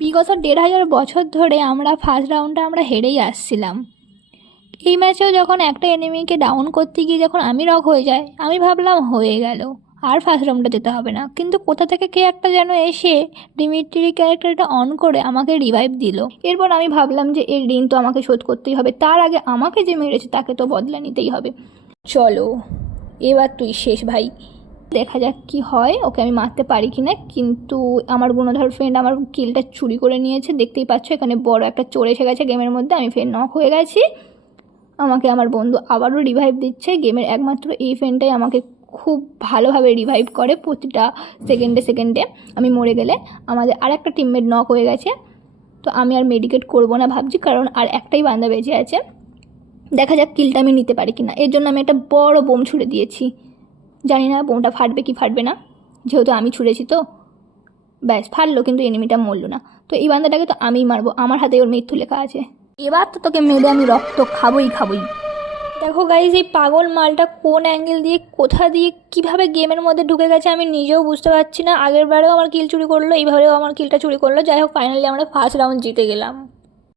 বিগত ১,৫০০ বছর ধরে আমরা ফার্স্ট রাউন্ডে আমরা হেরেই আসছিলাম। এই ম্যাচেও যখন একটা এনিমিকে ডাউন করতে গিয়ে যখন আমি নক হয়ে যাই, আমি ভাবলাম হয়ে গেল, আর ফার্স্ট রাউন্ডে যেতে হবে না। কিন্তু কোথা থেকে কে একটা যেন এসে ডিমিট্রি ক্যারেক্টারটা অন করে আমাকে রিভাইভ দিল। এরপর আমি ভাবলাম যে এর ঋণ তো আমাকে শোধ করতেই হবে, তার আগে আমাকে যে মেরেছে তাকে তো বদলা নিতেই হবে। চলো এবার তুই শেষ ভাই, দেখা যাক কি হয়, ওকে আমি মারতে পারি কি না। কিন্তু আমার গুণধর ফ্রেন্ড আমার কিলটা চুরি করে নিয়েছে, দেখতেই পাচ্ছ এখানে বড় একটা চোর এসে গেছে গেমের মধ্যে। আমি ফের নক হয়ে গেছি, আমাকে আমার বন্ধু আবারও রিভাইভ দিচ্ছে। গেমের একমাত্র এই ফ্রেন্ডটাই আমাকে খুব ভালোভাবে রিভাইভ করে প্রতিটা সেকেন্ডে সেকেন্ডে। আমি মরে গেলে আমাদের আর একটা টিমমেট নক হয়ে গেছে, তো আমি আর মেডিকেট করবো না ভাবছি, কারণ আর একটাই বান্দা বেঁচে আছে। দেখা যাক কিলটা আমি নিতে পারি কিনা। এর জন্য আমি একটা বড় বোম ছুড়ে দিয়েছি, জানি না বোমটা ফাটবে কি ফাটবে না, যেহেতু আমি ছুঁড়েছি তো। ব্যাস ফাটলো, কিন্তু এনিমিটা মরলো না। তো এই বান্দাটাকে তো আমিই মারবো, আমার হাতে ওর মৃত্যু লেখা আছে। এবার তো তোকে মেরে আমি রক্ত খাবোই খাবোই। দেখো গাইজ, এই পাগল মালটা কোন অ্যাঙ্গেল দিয়ে কোথা দিয়ে কিভাবে গেমের মধ্যে ঢুকে গেছে আমি নিজেও বুঝতে পারছি না। আগের বারেও আমার কিল চুরি করলো, এইবারেও আমার কিলটা চুরি করলো। যাই হোক, ফাইনালি আমরা ফার্স্ট রাউন্ড জিতে গেলাম।